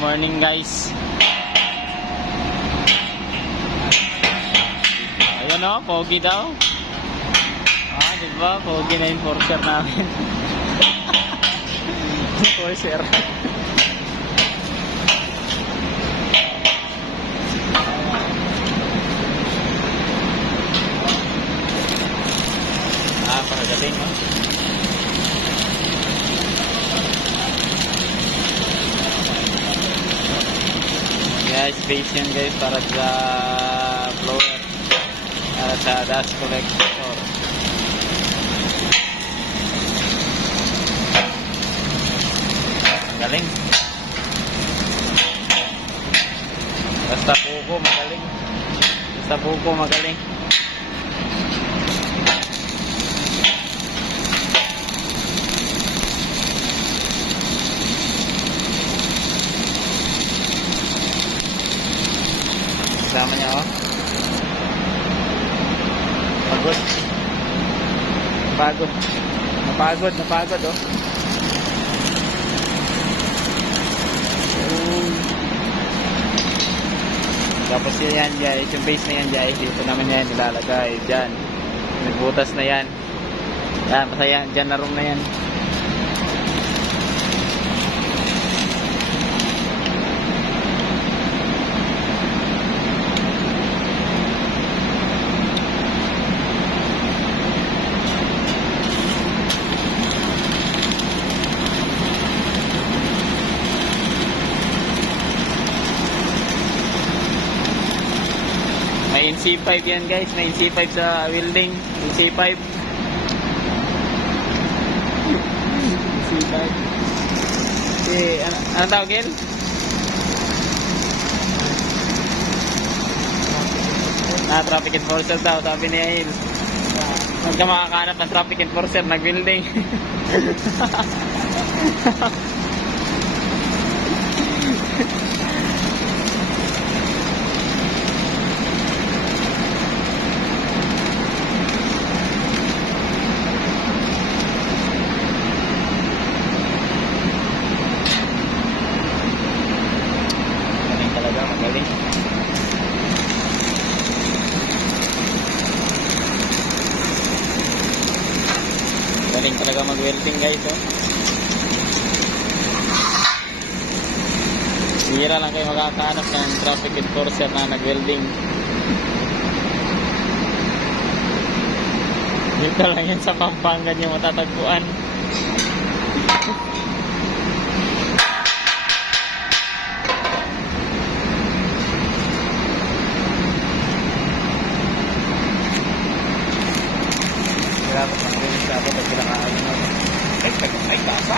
morning guys. Ayan o, pogi daw. Diba? Pogi na yung enforcer namin. Enforcer. Paragaling o. Guys, base yan guys para sa blower, para sa dust collector. Magaling. Basta buko magaling. Basta buko magaling. Sama niya oh. Pagod. Napagod oh. Tapos yan guys, yung base na yan guys, dito naman yan nilalagay dyan. May butas na yan. Yan, masaya dyan na room na yan. May NC5 yan guys, may NC5 sa welding, NC5. NC5. Ano tawag yun? Traffic enforcer daw, sabi ni Ail. Huwag ka makakahanap ng traffic enforcer, nag-welding. Magaling. Galing talaga mag-welding guys oh. Bihira lang kayo makakahanap ng traffic enforcer na nag-welding. Dito lang yan sa Pampanga yung matatagpuan. Dapat mag-release ako pag pinakain mo. Ay, basa!